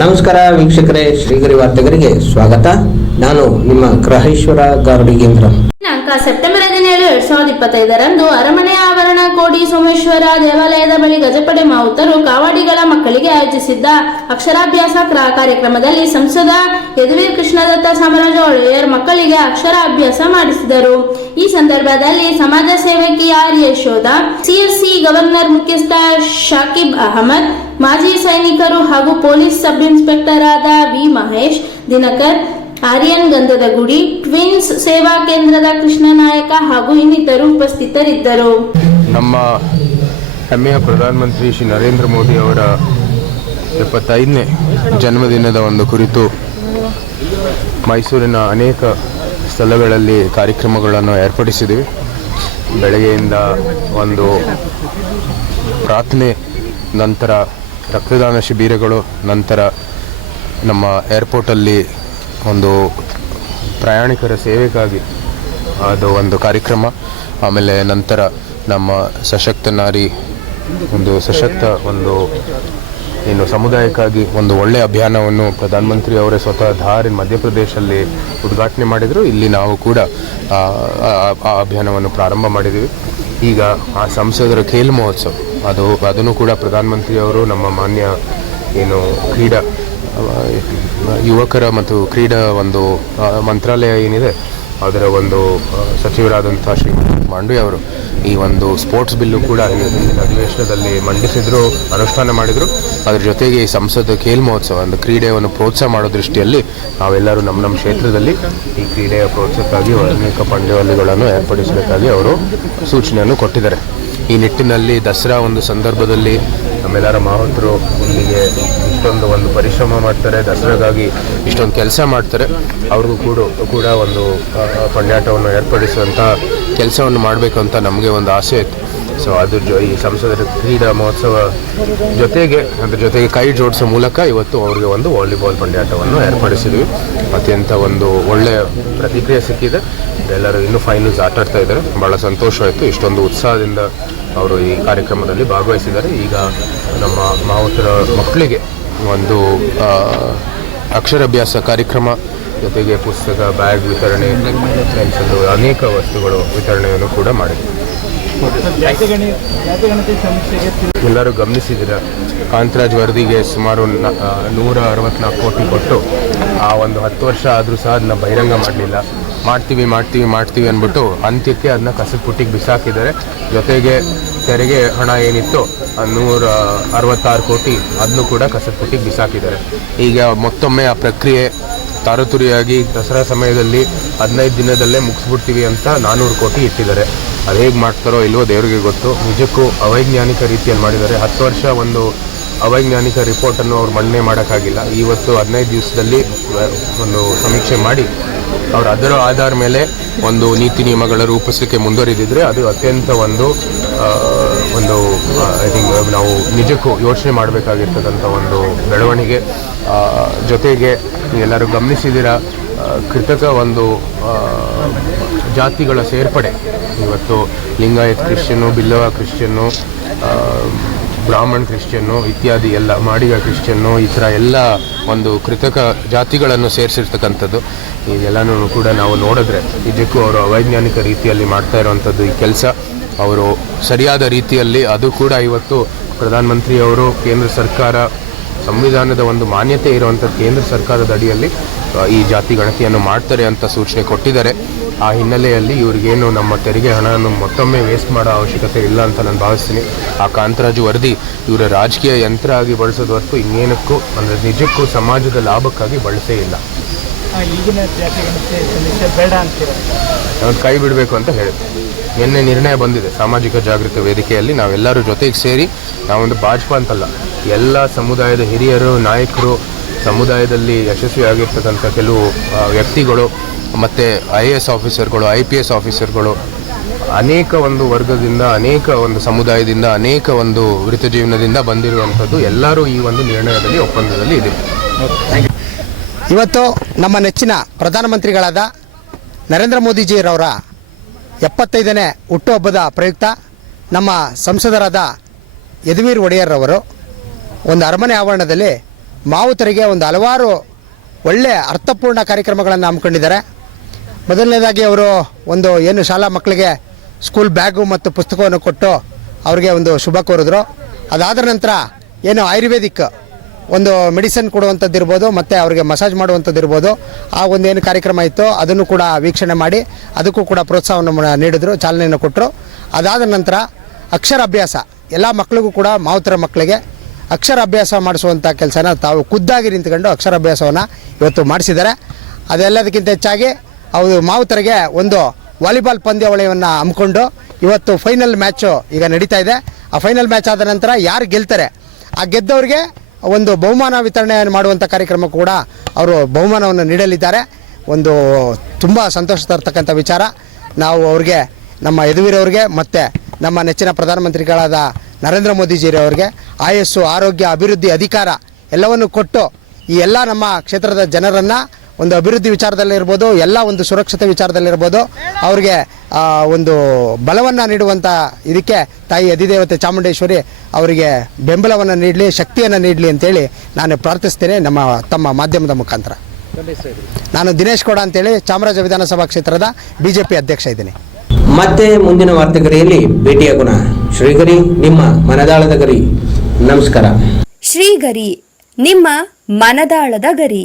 ನಮಸ್ಕಾರ ವೀಕ್ಷಕರೇ ಶ್ರೀಗರಿ ವಾರ್ತೆಗರಿಗೆ ಸ್ವಾಗತ. ನಾನು ನಿಮ್ಮ ಗ್ರಹೇಶ್ವರ ಗಾರ್ಡಿಗೇಂದ್ರ. ದಿನಾಂಕ ಸೆಪ್ಟೆಂಬರ್ ಹದಿನೇಳು, ಎರಡ್ ಸಾವಿರದ ಇಪ್ಪತ್ತೈದರಂದು ಅರಮನೆ ಆವರಣ ಕೋಡಿ ಸೋಮೇಶ್ವರ ದೇವಾಲಯದ ಬಳಿ ಗಜಪಡೆ ಮಾವುತರು ಕಾವಾಡಿಗಳ ಮಕ್ಕಳಿಗೆ ಆಯೋಜಿಸಿದ್ದ ಅಕ್ಷರಾಭ್ಯಾಸ ಕ್ರ- ಕಾರ್ಯಕ್ರಮದಲ್ಲಿ ಸಂಸದ ಯದುವೀರ್ ಕೃಷ್ಣದತ್ತ ಸಾಮರಾಜ ಒಳ್ಳೆಯರ್ ಮಕ್ಕಳಿಗೆ ಅಕ್ಷರಾಭ್ಯಾಸ ಮಾಡಿಸಿದರು. ಈ ಸಂದರ್ಭದಲ್ಲಿ ಸಮಾಜ ಸೇವಕಿ ಆರ್ ಯಶೋಧ, ಸಿಎಸ್ಸಿ ಗವರ್ನರ್ ಮುಖ್ಯಸ್ಥ ಶಾಕಿಬ್ ಅಹಮದ್, ಮಾಜಿ ಸೈನಿಕರು ಹಾಗೂ ಪೊಲೀಸ್ ಸಬ್ ಇನ್ಸ್ಪೆಕ್ಟರ್ ಆದ ವಿ ಮಹೇಶ್, ದಿನಕರ್ ಆರ್ಯನ್ ಗಂಧದ ಗುಡಿ, ಟ್ವಿನ್ಸ್ ಸೇವಾ ಕೇಂದ್ರದ ಕೃಷ್ಣನಾಯಕ ಹಾಗೂ ಇನ್ನಿತರು ಉಪಸ್ಥಿತರಿದ್ದರು. ನಮ್ಮ ಹೆಮ್ಮೆಯ ಪ್ರಧಾನಮಂತ್ರಿ ಶ್ರೀ ನರೇಂದ್ರ ಮೋದಿ ಅವರ ಎಪ್ಪತ್ತೈದನೇ ಜನ್ಮದಿನದ ಒಂದು ಕುರಿತು ಮೈಸೂರಿನ ಅನೇಕ ಸ್ಥಳಗಳಲ್ಲಿ ಕಾರ್ಯಕ್ರಮಗಳನ್ನು ಏರ್ಪಡಿಸಿದ್ದೀವಿ ಬೆಳಗ್ಗೆಯಿಂದ ಒಂದು ಪ್ರಾರ್ಥನೆ ನಂತರ ರಕ್ತದಾನ ಶಿಬಿರಗಳು, ನಂತರ ನಮ್ಮ ಏರ್ಪೋರ್ಟಲ್ಲಿ ಒಂದು ಪ್ರಯಾಣಿಕರ ಸೇವೆಗಾಗಿ ಅದು ಒಂದು ಕಾರ್ಯಕ್ರಮ, ಆಮೇಲೆ ನಂತರ ನಮ್ಮ ಸಶಕ್ತ ನಾರಿ, ಒಂದು ಸಶಕ್ತ ಒಂದು, ಏನು ಸಮುದಾಯಕ್ಕಾಗಿ ಒಂದು ಒಳ್ಳೆಯ ಅಭಿಯಾನವನ್ನು ಪ್ರಧಾನಮಂತ್ರಿ ಅವರೇ ಸ್ವತಃ ಧಾರ್ ಮಧ್ಯಪ್ರದೇಶಲ್ಲಿ ಉದ್ಘಾಟನೆ ಮಾಡಿದರು. ಇಲ್ಲಿ ನಾವು ಕೂಡ, ಆ ಅಭಿಯಾನವನ್ನು ಪ್ರಾರಂಭ ಮಾಡಿದ್ದೀವಿ. ಈಗ ಆ ಸಂಸದರ ಖೇಲ್ ಮಹೋತ್ಸವ, ಅದು, ಅದನ್ನು ಕೂಡ ಪ್ರಧಾನಮಂತ್ರಿಯವರು ನಮ್ಮ ಮಾನ್ಯ, ಏನು, ಕ್ರೀಡಾ ಯುವಕರ ಮತ್ತು ಕ್ರೀಡಾ ಒಂದು ಮಂತ್ರಾಲಯ ಏನಿದೆ, ಅದರ ಒಂದು ಸಚಿವರಾದಂಥ ಶ್ರೀ ಮಾಂಡವಿ ಅವರು ಈ ಒಂದು ಸ್ಪೋರ್ಟ್ಸ್ ಬಿಲ್ಲು ಕೂಡ ಅಧಿವೇಶನದಲ್ಲಿ ಮಂಡಿಸಿದ್ರು, ಅನುಷ್ಠಾನ ಮಾಡಿದರು. ಅದರ ಜೊತೆಗೆ ಈ ಸಂಸದ ಖೇಲ್ ಮಹೋತ್ಸವ, ಒಂದು ಕ್ರೀಡೆಯನ್ನು ಪ್ರೋತ್ಸಾಹ ಮಾಡೋ ದೃಷ್ಟಿಯಲ್ಲಿ ನಾವೆಲ್ಲರೂ ನಮ್ಮ ನಮ್ಮ ಕ್ಷೇತ್ರದಲ್ಲಿ ಈ ಕ್ರೀಡೆಯ ಪ್ರೋತ್ಸಾಹಕ್ಕಾಗಿ ಅನೇಕ ಪಂದ್ಯಾವಳಿಗಳನ್ನು ಏರ್ಪಡಿಸಬೇಕಾಗಿ ಅವರು ಸೂಚನೆಯನ್ನು ಕೊಟ್ಟಿದ್ದಾರೆ. ಈ ನಿಟ್ಟಿನಲ್ಲಿ ದಸರಾ ಒಂದು ಸಂದರ್ಭದಲ್ಲಿ ನಮ್ಮೆಲ್ಲರ ಮಾವಂತರು ಇಲ್ಲಿಗೆ ಇಷ್ಟೊಂದು ಒಂದು ಪರಿಶ್ರಮ ಮಾಡ್ತಾರೆ, ದಸರಾಗಾಗಿ ಇಷ್ಟೊಂದು ಕೆಲಸ ಮಾಡ್ತಾರೆ. ಅವ್ರಿಗೂ ಕೂಡ ಕೂಡ ಒಂದು ಪಂಡ್ಯಾಟವನ್ನು ಏರ್ಪಡಿಸುವಂಥ ಕೆಲಸವನ್ನು ಮಾಡಬೇಕು ಅಂತ ನಮಗೆ ಒಂದು ಆಸೆ ಇತ್ತು. ಸೊ ಅದ್ರ ಜೊ, ಈ ಸಂಸದರ ಕ್ರೀಡಾ ಮಹೋತ್ಸವ ಜೊತೆಗೆ, ಅದ್ರ ಜೊತೆಗೆ ಕೈ ಜೋಡಿಸೋ ಮೂಲಕ ಇವತ್ತು ಅವ್ರಿಗೆ ಒಂದು ವಾಲಿಬಾಲ್ ಪಂಡ್ಯಾಟವನ್ನು ಏರ್ಪಡಿಸಿದ್ವಿ. ಅತ್ಯಂತ ಒಂದು ಒಳ್ಳೆಯ ಪ್ರತಿಕ್ರಿಯೆ ಸಿಕ್ಕಿದೆ. ಎಲ್ಲರೂ ಇನ್ನೂ ಫೈನಲ್ಸ್ ಆಟ ಆಡ್ತಾ ಇದ್ದಾರೆ. ಭಾಳ ಸಂತೋಷವಾಯಿತು. ಇಷ್ಟೊಂದು ಉತ್ಸಾಹದಿಂದ ಅವರು ಈ ಕಾರ್ಯಕ್ರಮದಲ್ಲಿ ಭಾಗವಹಿಸಿದ್ದಾರೆ. ಈಗ ನಮ್ಮ ಮಾವತರ ಮಕ್ಕಳಿಗೆ ಒಂದು ಅಕ್ಷರಾಭ್ಯಾಸ ಕಾರ್ಯಕ್ರಮ, ಜೊತೆಗೆ ಪುಸ್ತಕ, ಬ್ಯಾಗ್ ವಿತರಣೆ ಒಂದು ಅನೇಕ ವಸ್ತುಗಳು ವಿತರಣೆಯನ್ನು ಕೂಡ ಮಾಡಿದೆ. ಎಲ್ಲರೂ ಗಮನಿಸಿದ್ದೀರ, ಕಾಂತರಾಜ್ ವರದಿಗೆ ಸುಮಾರು ನೂರ ಅರವತ್ನಾಲ್ಕು ಕೋಟಿ ಕೊಟ್ಟು, ಆ ಒಂದು ಹತ್ತು ವರ್ಷ ಆದರೂ ಸಹ ಅದನ್ನ ಬಹಿರಂಗ ಮಾಡಲಿಲ್ಲ. ಮಾಡ್ತೀವಿ ಮಾಡ್ತೀವಿ ಮಾಡ್ತೀವಿ ಅಂದ್ಬಿಟ್ಟು ಅಂತ್ಯಕ್ಕೆ ಅದನ್ನ ಕಸದ ಪುಟ್ಟಿಗೆ ಬಿಸಾಕಿದ್ದಾರೆ. ಜೊತೆಗೆ ತೆರಿಗೆ ಹಣ ಏನಿತ್ತು ನೂರ ಅರವತ್ತಾರು ಕೋಟಿ ಅದನ್ನು ಕೂಡ ಕಸದ ಪುಟ್ಟಿಗೆ ಬಿಸಾಕಿದ್ದಾರೆ. ಈಗ ಮತ್ತೊಮ್ಮೆ ಆ ಪ್ರಕ್ರಿಯೆ ತಾರತುರಿಯಾಗಿ ದಸರಾ ಸಮಯದಲ್ಲಿ ಹದಿನೈದು ದಿನದಲ್ಲೇ ಮುಗಿಸ್ಬಿಡ್ತೀವಿ ಅಂತ ನಾನ್ನೂರು ಕೋಟಿ ಇಟ್ಟಿದ್ದಾರೆ. ಅದು ಹೇಗೆ ಮಾಡ್ತಾರೋ ಇಲ್ವೋ ದೇವರಿಗೆ ಗೊತ್ತು. ನಿಜಕ್ಕೂ ಅವೈಜ್ಞಾನಿಕ ರೀತಿಯಲ್ಲಿ ಮಾಡಿದ್ದಾರೆ. ಹತ್ತು ವರ್ಷ ಒಂದು ಅವೈಜ್ಞಾನಿಕ ರಿಪೋರ್ಟನ್ನು ಅವ್ರು ಮಂಡನೆ ಮಾಡೋಕ್ಕಾಗಿಲ್ಲ. ಇವತ್ತು ಹದಿನೈದು ದಿವಸದಲ್ಲಿ ಒಂದು ಸಮೀಕ್ಷೆ ಮಾಡಿ ಅವ್ರು ಅದರ ಆಧಾರ ಮೇಲೆ ಒಂದು ನೀತಿ ನಿಯಮಗಳ ರೂಪಿಸಲಿಕ್ಕೆ ಮುಂದುವರಿದಿದ್ರೆ ಅದು ಅತ್ಯಂತ ಒಂದು ಒಂದು ಐ ಥಿಂಕ್ ನಾವು ನಿಜಕ್ಕೂ ಯೋಚನೆ ಮಾಡಬೇಕಾಗಿರ್ತಕ್ಕಂಥ ಒಂದು ಬೆಳವಣಿಗೆ. ಜೊತೆಗೆ ಎಲ್ಲರೂ ಗಮನಿಸಿದಿರ ಕೃತಕ ಒಂದು ಜಾತಿಗಳ ಸೇರ್ಪಡೆ. ಇವತ್ತು Lingayat Christian Billava Christian ಬ್ರಾಹ್ಮಣ್ Christian ಇತ್ಯಾದಿ ಎಲ್ಲ ಮಾಡಿಗ ಕ್ರಿಶ್ಚಿಯನ್ನು ಈ ಥರ ಎಲ್ಲ ಒಂದು ಕೃತಕ ಜಾತಿಗಳನ್ನು ಸೇರಿಸಿರ್ತಕ್ಕಂಥದ್ದು. ಇದೆಲ್ಲನೂ ಕೂಡ ನಾವು ನೋಡಿದ್ರೆ ನಿಜಕ್ಕೂ ಅವರು ಅವೈಜ್ಞಾನಿಕ ರೀತಿಯಲ್ಲಿ ಮಾಡ್ತಾ ಇರುವಂಥದ್ದು ಈ ಕೆಲಸ. ಅವರು ಸರಿಯಾದ ರೀತಿಯಲ್ಲಿ ಅದು ಕೂಡ ಇವತ್ತು ಪ್ರಧಾನಮಂತ್ರಿಯವರು, ಕೇಂದ್ರ ಸರ್ಕಾರ ಸಂವಿಧಾನದ ಒಂದು ಮಾನ್ಯತೆ ಇರುವಂಥ ಕೇಂದ್ರ ಸರ್ಕಾರದ ಅಡಿಯಲ್ಲಿ ಈ ಜಾತಿ ಗಣತಿಯನ್ನು ಮಾಡ್ತಾರೆ ಅಂತ ಸೂಚನೆ ಕೊಟ್ಟಿದ್ದಾರೆ. ಆ ಹಿನ್ನೆಲೆಯಲ್ಲಿ ಇವ್ರಿಗೇನು ನಮ್ಮ ತೆರಿಗೆ ಹಣವನ್ನು ಮತ್ತೊಮ್ಮೆ ವೇಸ್ಟ್ ಮಾಡೋ ಅವಶ್ಯಕತೆ ಇಲ್ಲ ಅಂತ ನಾನು ಭಾವಿಸ್ತೀನಿ. ಆ ಕಾಂತರಾಜು ವರದಿ ಇವರ ರಾಜಕೀಯ ಯಂತ್ರ ಆಗಿ ಬಳಸೋದು ಹೊರತು ಇನ್ನೇನಕ್ಕೂ ಅಂದರೆ ನಿಜಕ್ಕೂ ಸಮಾಜದ ಲಾಭಕ್ಕಾಗಿ ಬಳಸೇ ಇಲ್ಲ. ಈಗಿನ ಬೇಡ ಕೈ ಬಿಡಬೇಕು ಅಂತ ಹೇಳಿದೆ ನಿನ್ನೆ ನಿರ್ಣಯ ಬಂದಿದೆ. ಸಾಮಾಜಿಕ ಜಾಗೃತಿ ವೇದಿಕೆಯಲ್ಲಿ ನಾವೆಲ್ಲರೂ ಜೊತೆಗೆ ಸೇರಿ ನಾವೊಂದು ಭಾಜಪಾ ಅಂತಲ್ಲ ಎಲ್ಲ ಸಮುದಾಯದ ಹಿರಿಯರು ನಾಯಕರು ಸಮುದಾಯದಲ್ಲಿ ಯಶಸ್ವಿಯಾಗಿರ್ತಕ್ಕಂಥ ಕೆಲವು ವ್ಯಕ್ತಿಗಳು ಮತ್ತು ಐ ಎ ಎಸ್ ಆಫೀಸರ್ಗಳು ಐ ಪಿ ಎಸ್ ಆಫೀಸರ್ಗಳು ಅನೇಕ ಒಂದು ವರ್ಗದಿಂದ, ಅನೇಕ ಒಂದು ಸಮುದಾಯದಿಂದ, ಅನೇಕ ಒಂದು ವೃತ್ತ ಜೀವನದಿಂದ ಬಂದಿರುವಂಥದ್ದು ಎಲ್ಲರೂ ಈ ಒಂದು ನಿರ್ಣಯದಲ್ಲಿ, ಒಪ್ಪಂದದಲ್ಲಿ ಇದೆ. ಇವತ್ತು ನಮ್ಮ ನೆಚ್ಚಿನ ಪ್ರಧಾನಮಂತ್ರಿಗಳಾದ ನರೇಂದ್ರ ಮೋದಿಜಿಯವರ ಎಪ್ಪತ್ತೈದನೇ ಹುಟ್ಟುಹಬ್ಬದ ಪ್ರಯುಕ್ತ ನಮ್ಮ ಸಂಸದರಾದ ಯದುವೀರ್ ಒಡೆಯರ್ರವರು ಒಂದು ಅರಮನೆ ಆವರಣದಲ್ಲಿ ಮಾವುತರಿಗೆ ಒಂದು ಹಲವಾರು ಒಳ್ಳೆಯ ಅರ್ಥಪೂರ್ಣ ಕಾರ್ಯಕ್ರಮಗಳನ್ನು ಹಮ್ಮಿಕೊಂಡಿದ್ದಾರೆ. ಮೊದಲನೇದಾಗಿ ಅವರು ಒಂದು ಏನು ಶಾಲಾ ಮಕ್ಕಳಿಗೆ ಸ್ಕೂಲ್ ಬ್ಯಾಗು ಮತ್ತು ಪುಸ್ತಕವನ್ನು ಕೊಟ್ಟು ಅವ್ರಿಗೆ ಒಂದು ಶುಭ ಕೋರಿದ್ರು. ಅದಾದ ನಂತರ ಏನು ಆಯುರ್ವೇದಿಕ್ ಒಂದು ಮೆಡಿಸಿನ್ ಕೊಡುವಂಥದ್ದು ಇರ್ಬೋದು, ಮತ್ತು ಅವರಿಗೆ ಮಸಾಜ್ ಮಾಡುವಂಥದ್ದು ಇರ್ಬೋದು, ಆ ಒಂದು ಏನು ಕಾರ್ಯಕ್ರಮ ಇತ್ತು ಅದನ್ನು ಕೂಡ ವೀಕ್ಷಣೆ ಮಾಡಿ ಅದಕ್ಕೂ ಕೂಡ ಪ್ರೋತ್ಸಾಹವನ್ನು ನೀಡಿದ್ರು, ಚಾಲನೆಯನ್ನು ಕೊಟ್ಟರು ಅದಾದ ನಂತರ ಅಕ್ಷರಾಭ್ಯಾಸ, ಎಲ್ಲ ಮಕ್ಕಳಿಗೂ ಕೂಡ ಮಾವುತರ ಮಕ್ಕಳಿಗೆ ಅಕ್ಷರಾಭ್ಯಾಸ ಮಾಡಿಸುವಂಥ ಕೆಲಸನ ತಾವು ಖುದ್ದಾಗಿ ನಿಂತ್ಕೊಂಡು ಅಕ್ಷರಾಭ್ಯಾಸವನ್ನು ಇವತ್ತು ಮಾಡಿಸಿದ್ದಾರೆ. ಅದೆಲ್ಲದಕ್ಕಿಂತ ಹೆಚ್ಚಾಗಿ ಅವರು ಮಾವುತರಿಗೆ ಒಂದು ವಾಲಿಬಾಲ್ ಪಂದ್ಯಾವಳಿಯನ್ನು ಹಮ್ಮಿಕೊಂಡು ಇವತ್ತು ಫೈನಲ್ ಮ್ಯಾಚು ಈಗ ನಡೀತಾ ಇದೆ. ಆ ಫೈನಲ್ ಮ್ಯಾಚ್ ಆದ ನಂತರ ಯಾರು ಗೆಲ್ತಾರೆ? ಆ ಗೆದ್ದವರಿಗೆ ಒಂದು ಬಹುಮಾನ ವಿತರಣೆ ಮಾಡುವಂಥ ಕಾರ್ಯಕ್ರಮ ಕೂಡ ಅವರು ಬಹುಮಾನವನ್ನು ನೀಡಲಿದ್ದಾರೆ. ಒಂದು ತುಂಬ ಸಂತೋಷ ತರ್ತಕ್ಕಂಥ ವಿಚಾರ. ನಾವು ಅವ್ರಿಗೆ, ನಮ್ಮ ಯದುವೀರವ್ರಿಗೆ ಮತ್ತು ನಮ್ಮ ನೆಚ್ಚಿನ ಪ್ರಧಾನಮಂತ್ರಿಗಳಾದ ನರೇಂದ್ರ ಮೋದಿಜಿರವ್ರಿಗೆ ಆಯಸ್ಸು, ಆರೋಗ್ಯ, ಅಭಿವೃದ್ಧಿ, ಅಧಿಕಾರ ಎಲ್ಲವನ್ನು ಕೊಟ್ಟು ಈ ಎಲ್ಲ ನಮ್ಮ ಕ್ಷೇತ್ರದ ಜನರನ್ನು ಒಂದು ಅಭಿವೃದ್ಧಿ ವಿಚಾರದಲ್ಲಿರ್ಬೋದು ಎಲ್ಲ ಒಂದು ಸುರಕ್ಷತೆ ವಿಚಾರದಲ್ಲಿರ್ಬೋದು ಅವ್ರಿಗೆ ಆ, ಒಂದು ಬಲವನ್ನು ನೀಡುವಂಥ ಇದಕ್ಕೆ ತಾಯಿ ಅಧಿದೇವತೆ ಚಾಮುಂಡೇಶ್ವರಿ ಅವರಿಗೆ ಬೆಂಬಲವನ್ನು ನೀಡಲಿ ಶಕ್ತಿಯನ್ನು ನೀಡಲಿ ಅಂತೇಳಿ ನಾನು ಪ್ರಾರ್ಥಿಸ್ತೇನೆ ನಮ್ಮ ತಮ್ಮ ಮಾಧ್ಯಮದ ಮುಖಾಂತರ. ನಾನು ದಿನೇಶ್ ಗೌಡ ಅಂತೇಳಿ ಚಾಮರಾಜ ವಿಧಾನಸಭಾ ಕ್ಷೇತ್ರದ ಬಿಜೆಪಿ ಜೆ ಪಿ ಅಧ್ಯಕ್ಷ ಇದ್ದೀನಿ. ಮತ್ತೆ ಮುಂದಿನ ವಾರ್ತೆಗರಿಯಲ್ಲಿ ಭೇಟಿಯಾಗೋಣ ಶ್ರೀಗರಿ ನಿಮ್ಮ ಮನದಾಳದ ಗರಿ. ನಮಸ್ಕಾರ. ಶ್ರೀಗರಿ ನಿಮ್ಮ ಮನದಾಳದ ಗರಿ.